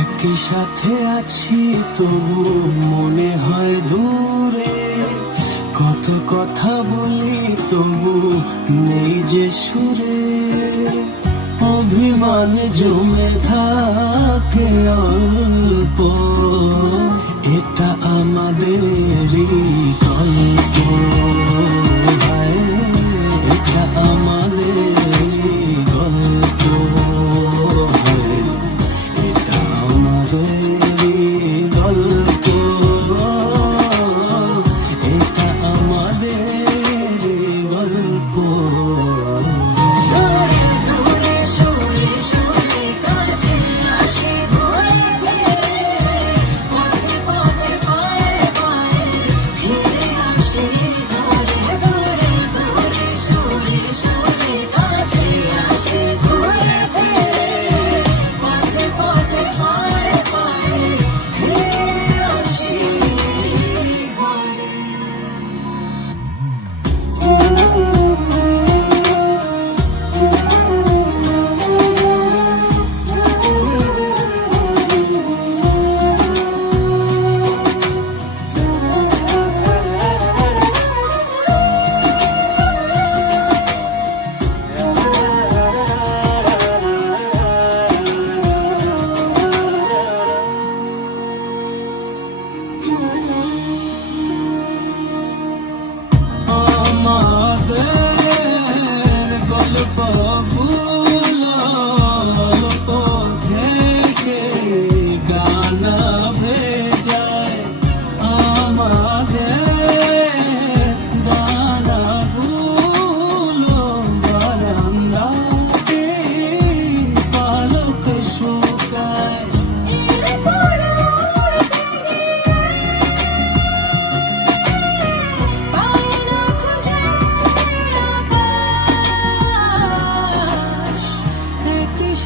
একই সাথে আছি তবু মনে হয় দূরে, কত কথা বলি তবু নেই যে সুরে, অভিমান জমে থাকে অল্প, এটা আমাদেরই গল্প, এটা আমাদেরই গল্প, এটা আমাদেরই গল্প, এটা আমাদেরই গল্প।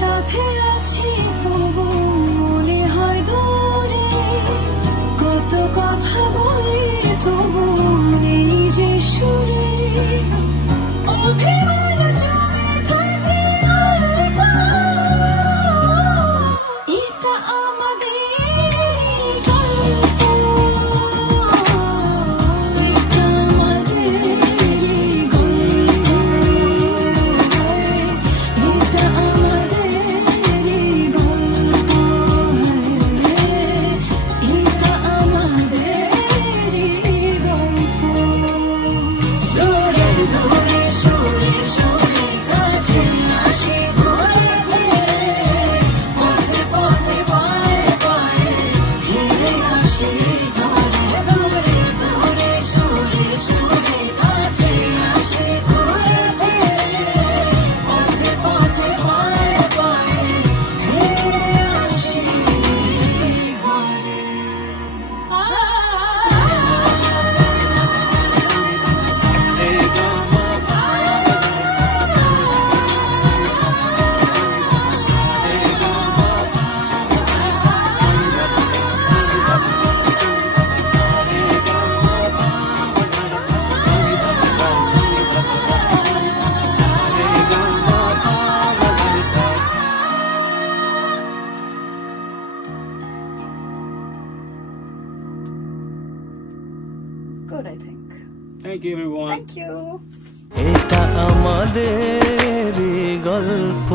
সাথে আছি তবু মনে হয় দূরে, কত কথা বলি তবু নেই যে সুরে, অভিমান জমে থাকে অল্প, এটা আমাদেরই গল্প, এটা আমাদেরই গল্প, এটা good, I think. Thank you, everyone. Thank you. এটা আমাদেরই গল্প।